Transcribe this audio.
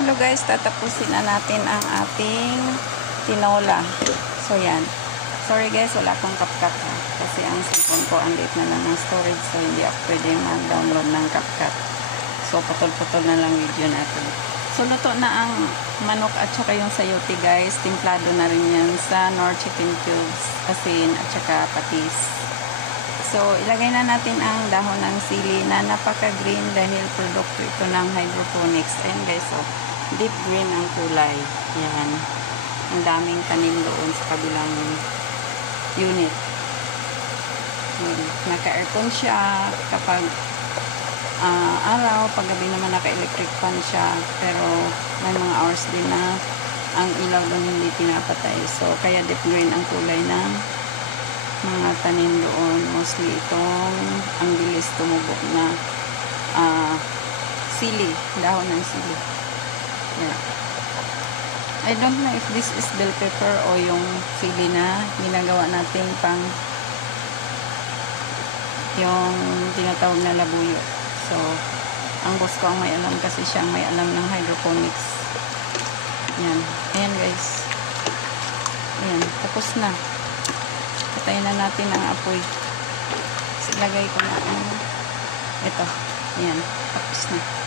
Hello guys, tatapusin na natin ang ating tinola. So yan. Sorry guys, wala akong CapCut ha. Kasi ang cellphone ko, ang late na lang ng storage. So hindi ako pwede mag-download ng CapCut. So putol-putol na lang video natin. So luto na ang manok at saka yung sayote guys. Timplado na rin yan sa Knorr chicken cubes, asin at saka patis. So, ilagay na natin ang dahon ng sili na napaka-green dahil produkto ito ng hydroponics. Ayan guys, so, deep green ang kulay. Yan. Ang daming tanim doon sa kabilang unit. Naka-aircon siya kapag araw, paggabi naman naka-electric fan siya. Pero, may mga hours din na ang ilaw doon hindi pinapatay. So, kaya deep green ang kulay ng mga tanim doon, mostly itong ang bilis tumubo na sili, dahon ng sili. Yeah. I don't know if this is bell pepper o yung sili na ginagawa natin pang yung tinatawag na labuyo. So, ang boss ko ang may alam kasi siyang may alam ng hydroponics. Yan. Ayan guys. Ayan. Tapos na. Patayin na natin ang apoy. Ilagay ko na ito. Ayan. Tapos na.